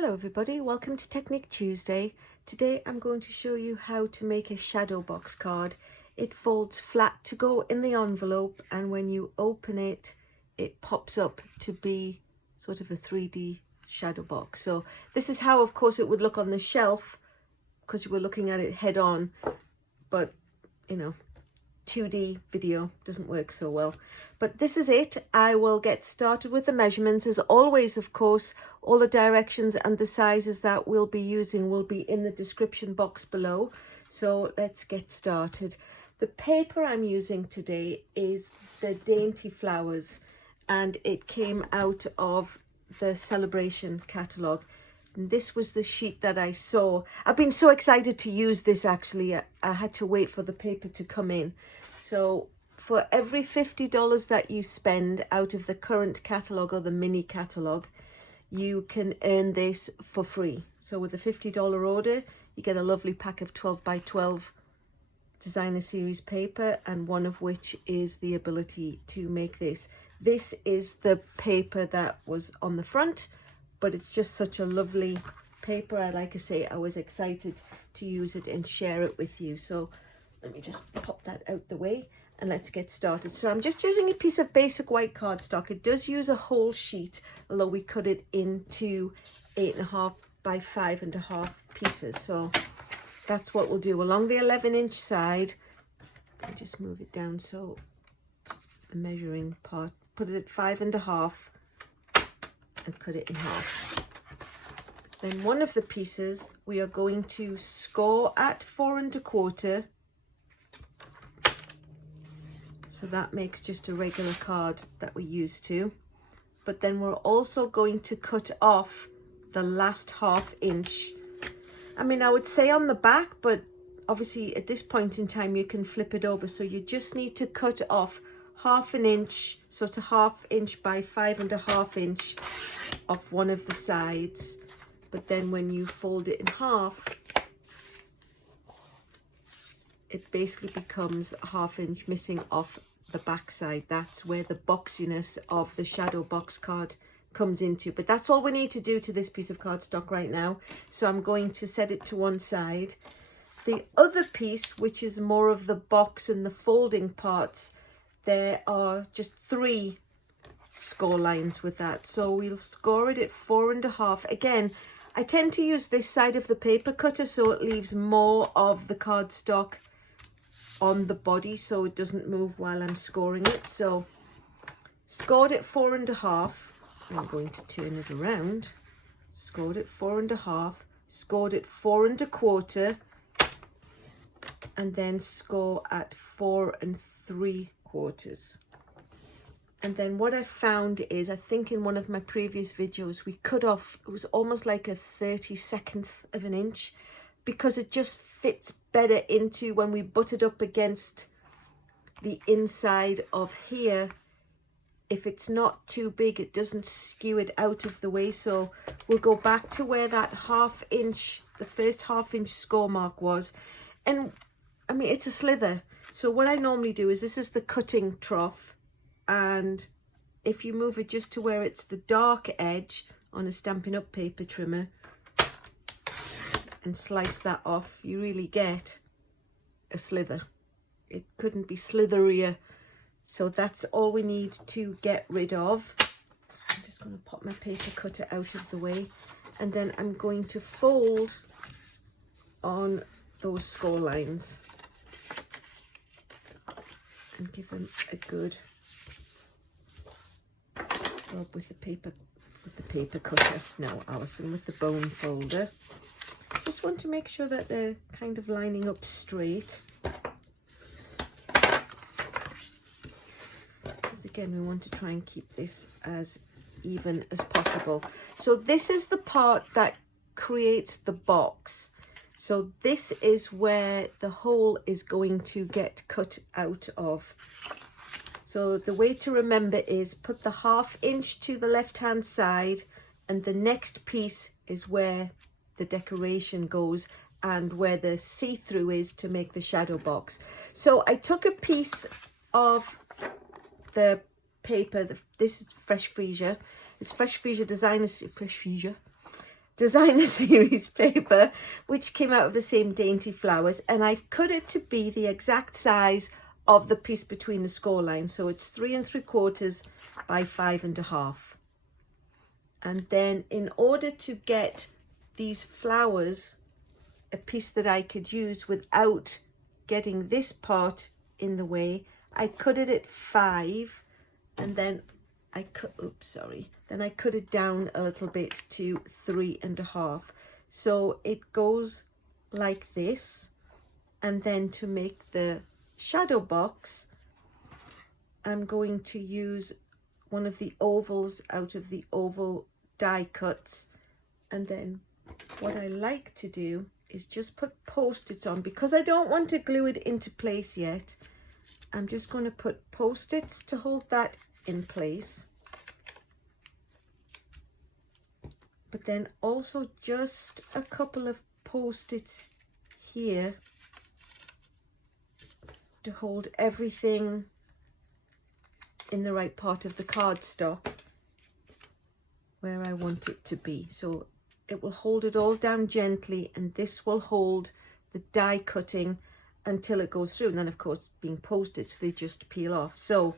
Hello everybody, welcome to Technique Tuesday. Today I'm going to show you how to make a Shadowbox card. It folds flat to go in the envelope, and when you open it, it pops up to be sort of a 3D shadow box. So this is how, of course, it would look on the shelf because you were looking at it head on, but you know, 2D video doesn't work so well. But this is it. I will get started with the measurements. As always, of course, all the directions and the sizes that we'll be using will be in the description box below. So let's get started. The paper I'm using today is the Dainty flowers, and it came out of the Sale-a-bration catalogue. And this was the sheet that I saw. I've been so excited to use this, actually. I had to wait for the paper to come in. So for every $50 that you spend out of the current catalogue or the mini catalogue, you can earn this for free. So with a $50 order, you get a lovely pack of 12 by 12 designer series paper, and one of which is the ability to make this. This is the paper that was on the front, but it's just such a lovely paper. Like I say, I was excited to use it and share it with you. So let me just pop that out the way and let's get started. So I'm just using a piece of basic white cardstock. It does use a whole sheet, although we cut it into 8.5 by 5.5 pieces. So that's what we'll do along the 11-inch side. I'll just move it down so the measuring part, put it at 5.5 and cut it in half. Then one of the pieces we are going to score at 4.25. So that makes just a regular card that we're used to. But then we're also going to cut off the last 1/2 inch. I mean, I would say on the back, but obviously at this point in time you can flip it over. So you just need to cut off 1/2 inch, so it's a 1/2 inch by 5.5 inch of one of the sides. But then when you fold it in half, it basically becomes a 1/2 inch missing off the back side. That's where the boxiness of the Shadowbox card comes into. But that's all we need to do to this piece of cardstock right now. So I'm going to set it to one side. The other piece, which is more of the box and the folding parts, there are just 3 score lines with that. So we'll score it at 4.5. Again, I tend to use this side of the paper cutter so it leaves more of the cardstock on the body so it doesn't move while I'm scoring it. So scored at 4.5. I'm going to turn it around. Scored at 4.5, scored at 4.25, and then score at 4.75. And then what I found is, I think in one of my previous videos, we cut off, it was almost like a 32nd of an inch, because it just fits better into when we butt it up against the inside of here. If it's not too big, it doesn't skew it out of the way. So we'll go back to where that 1/2 inch, the first 1/2 inch score mark was. And I mean, it's a slither. So what I normally do is, this is the cutting trough. And if you move it just to where it's the dark edge on a Stampin' Up! Paper trimmer and slice that off, you really get a slither. It couldn't be slitherier. So that's all we need to get rid of. I'm just going to pop my paper cutter out of the way, and then I'm going to fold on those score lines and give them a good rub with the paper cutter. No, Alyson, with the bone folder. Just want to make sure that they're kind of lining up straight. Because again, we want to try and keep this as even as possible. So this is the part that creates the box. So this is where the hole is going to get cut out of. So the way to remember is, put the 1/2 inch to the left hand side, and the next piece is where the decoration goes and where the see-through is to make the shadow box. So I took a piece of the paper, this is fresh Freesia, it's fresh Freesia designer, fresh Freesia designer series paper, which came out of the same Dainty flowers, and I've cut it to be the exact size of the piece between the score lines. So it's 3 3/4 by 5 1/2. And then in order to get these flowers, a piece that I could use without getting this part in the way, I cut it at 5, and then I cut, then I cut it down a little bit to 3 1/2. So it goes like this. And then to make the shadow box, I'm going to use one of the ovals out of the oval die cuts. And then what I like to do is just put post-its on, because I don't want to glue it into place yet. I'm just going to put post-its to hold that in place. But then also just a couple of post-its here to hold everything in the right part of the cardstock where I want it to be. So it will hold it all down gently, and this will hold the die cutting until it goes through. And then of course, being post-its, they just peel off. So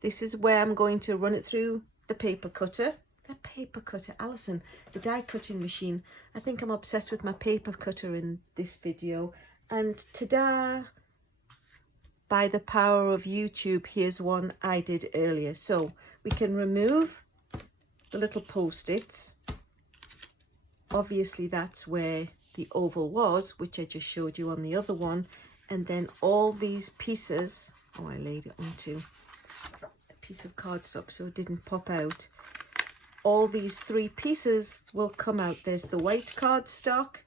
this is where I'm going to run it through the paper cutter. The paper cutter, Alyson, the die cutting machine. I think I'm obsessed with my paper cutter in this video. And ta-da! By the power of YouTube, here's one I did earlier. So we can remove the little post-its. Obviously that's where the oval was, which I just showed you on the other one. And then all these pieces, oh, I laid it onto a piece of cardstock so it didn't pop out. All these 3 pieces will come out. There's the white cardstock,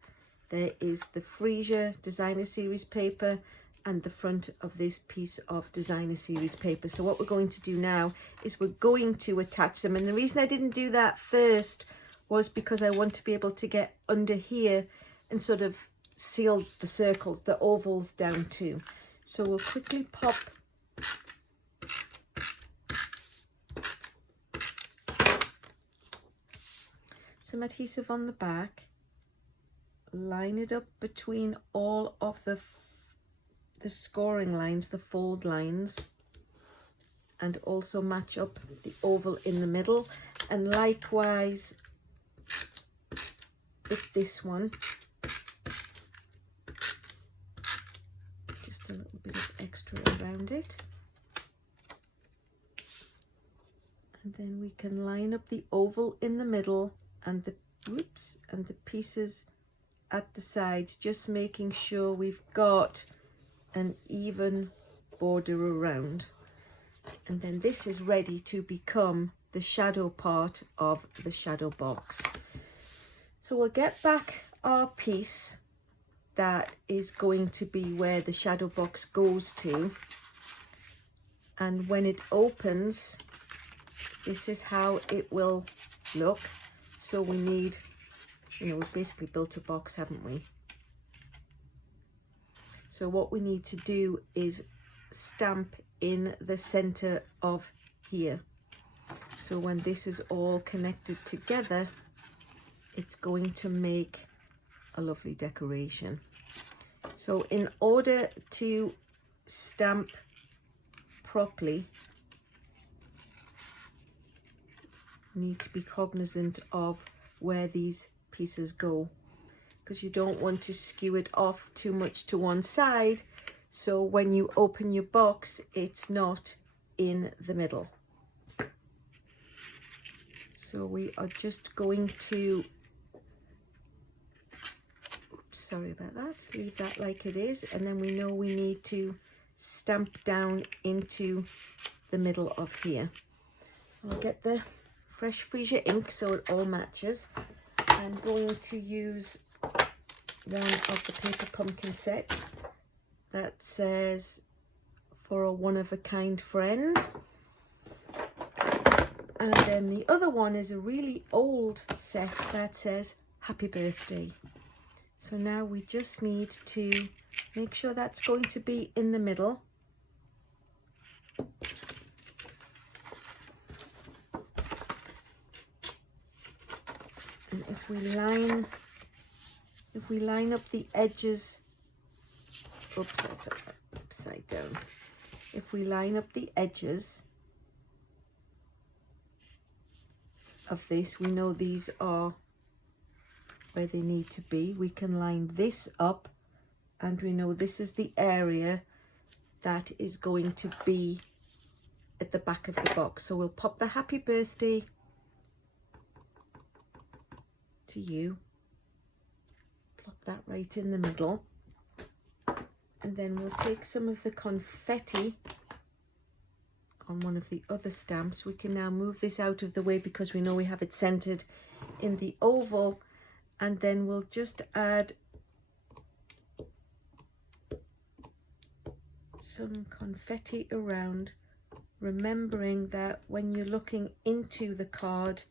there is the Freesia designer series paper, and the front of this piece of designer series paper. So what we're going to do now is we're going to attach them. And the reason I didn't do that first was because I want to be able to get under here and sort of seal the circles, the ovals down too. So we'll quickly pop some adhesive on the back, line it up between all of the scoring lines, the fold lines, and also match up the oval in the middle. And likewise with this one, just a little bit of extra around it. And then we can line up the oval in the middle and the pieces at the sides, just making sure we've got an even border around. And then this is ready to become the shadow part of the shadow box. So we'll get back our piece that is going to be where the shadow box goes to, and when it opens, this is how it will look. So we need, we've basically built a box, haven't we? So what we need to do is stamp in the center of here. So when this is all connected together, it's going to make a lovely decoration. So in order to stamp properly, you need to be cognizant of where these pieces go, because you don't want to skew it off too much to one side, so when you open your box it's not in the middle. So we are just going to, sorry about that, leave that like it is, and then we know we need to stamp down into the middle of here. I'll get the fresh Freesia ink so it all matches. I'm going to use one of the paper pumpkin sets that says for a one-of-a-kind friend, and then the other one is a really old set that says happy birthday. So now we just need to make sure that's going to be in the middle. And if we line up the edges, oops, that's upside down. If we line up the edges of this, we know these are where they need to be. We can line this up and we know this is the area that is going to be at the back of the box. So we'll pop the happy birthday to you, plop that right in the middle, and then we'll take some of the confetti on one of the other stamps. We can now move this out of the way because we know we have it centered in the oval, and then we'll just add some confetti around, remembering that when you're looking into the card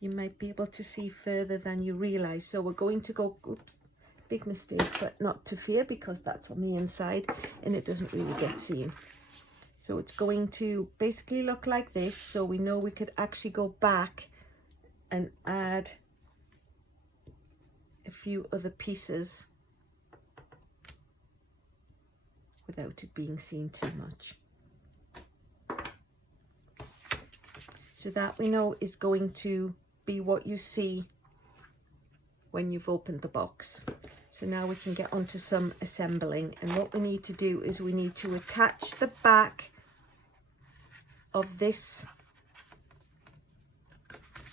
you might be able to see further than you realize. So we're going to go, oops, big mistake, but not to fear because that's on the inside and it doesn't really get seen. So it's going to basically look like this. So we know we could actually go back and add a few other pieces without it being seen too much. So that we know is going to be what you see when you've opened the box. So now we can get onto some assembling, and what we need to do is we need to attach the back of this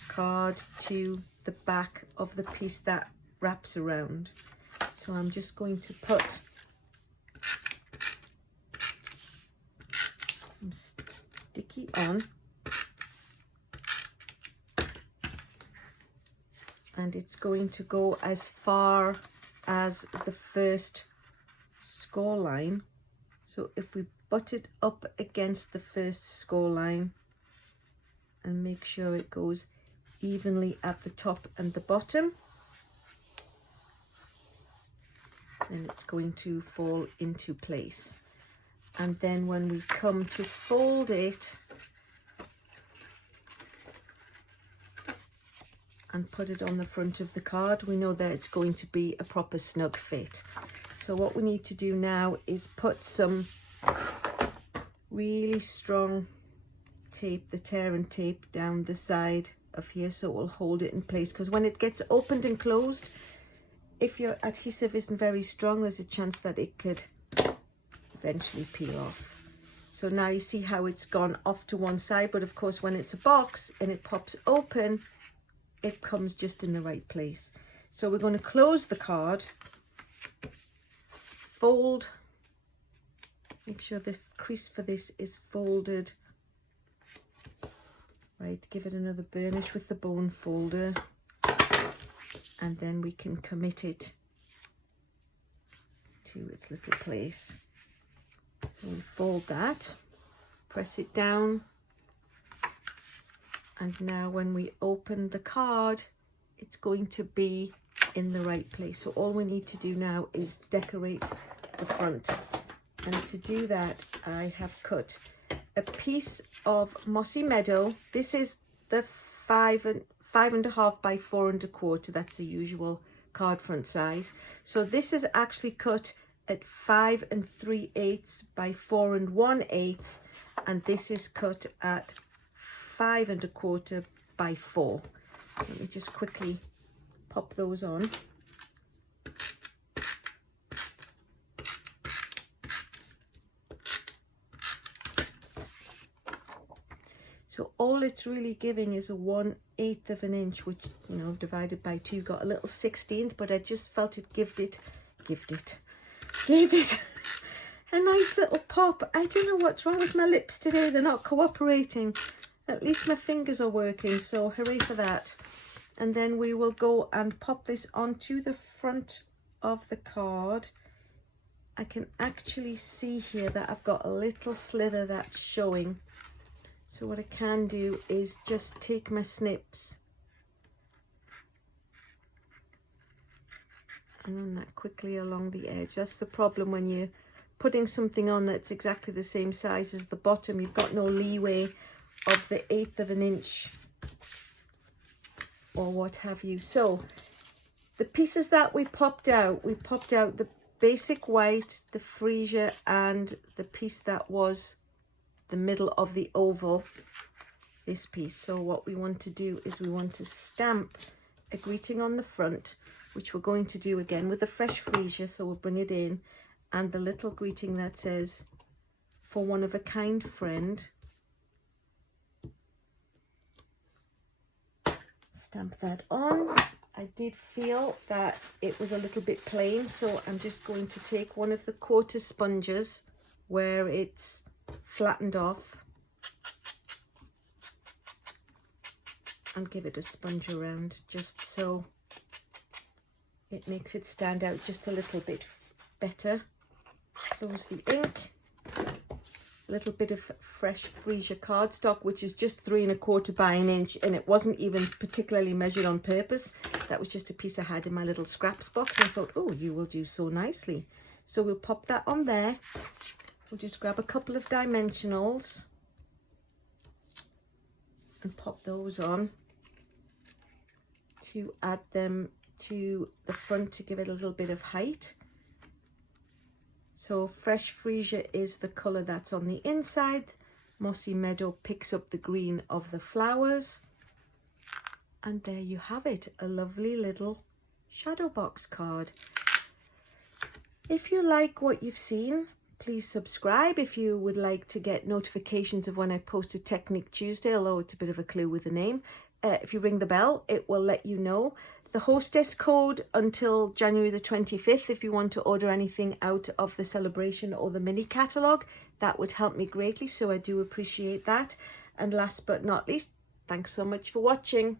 card to the back of the piece that wraps around. So I'm just going to put some sticky on, and it's going to go as far as the first score line. So if we butt it up against the first score line and make sure it goes evenly at the top and the bottom, then it's going to fall into place. And then when we come to fold it and put it on the front of the card, we know that it's going to be a proper snug fit. So what we need to do now is put some really strong tape, the tear and tape, down the side of here so it will hold it in place, because when it gets opened and closed, if your adhesive isn't very strong, there's a chance that it could eventually peel off. So now you see how it's gone off to one side, but of course when it's a box and it pops open, it comes just in the right place. So we're going to close the card, fold, make sure the crease for this is folded right, give it another burnish with the bone folder, and then we can commit it to its little place. So we fold that, press it down, and now when we open the card, it's going to be in the right place. So all we need to do now is decorate the front. And to do that, I have cut a piece of Mossy Meadow. This is the 5.5 by 4 1/4. That's the usual card front size. So this is actually cut at 5 3/8 by 4 1/8, and this is cut at 5 1/4 by 4. Let me just quickly pop those on. So all it's really giving is a 1/8 of an inch, which, you know, divided by 2 got a little 16th, but I just felt it gave it a nice little pop. I don't know what's wrong with my lips today, they're not cooperating. At least my fingers are working, so hooray for that. And then we will go and pop this onto the front of the card. I can actually see here that I've got a little slither that's showing. So what I can do is just take my snips and run that quickly along the edge. That's the problem when you're putting something on that's exactly the same size as the bottom. You've got no leeway of the 1/8 of an inch or what have you. So the pieces that we popped out the basic white, the Freesia, and the piece that was the middle of the oval, this piece. So what we want to do is we want to stamp a greeting on the front, which we're going to do again with the fresh Freesia. So we'll bring it in, and the little greeting that says, "For one of a kind friend." Stamp that on. I did feel that it was a little bit plain, so I'm just going to take one of the quarter sponges where it's flattened off and give it a sponge around, just so it makes it stand out just a little bit better. Close the ink. A little bit of fresh Freesia cardstock, which is just 3 1/4 by an inch, and it wasn't even particularly measured on purpose. That was just a piece I had in my little scraps box, and I thought, oh, you will do so nicely. So we'll pop that on there. We'll just grab a couple of dimensionals and pop those on to add them to the front to give it a little bit of height. So fresh Freesia is the colour that's on the inside. Mossy Meadow picks up the green of the flowers. And there you have it, a lovely little Shadowbox card. If you like what you've seen, please subscribe. If you would like to get notifications of when I post a Technique Tuesday, although it's a bit of a clue with the name, if you ring the bell, it will let you know. The hostess code until January the 25th if you want to order anything out of the Sale-a-bration or the mini catalogue. That would help me greatly, so I do appreciate that. And last but not least, thanks so much for watching.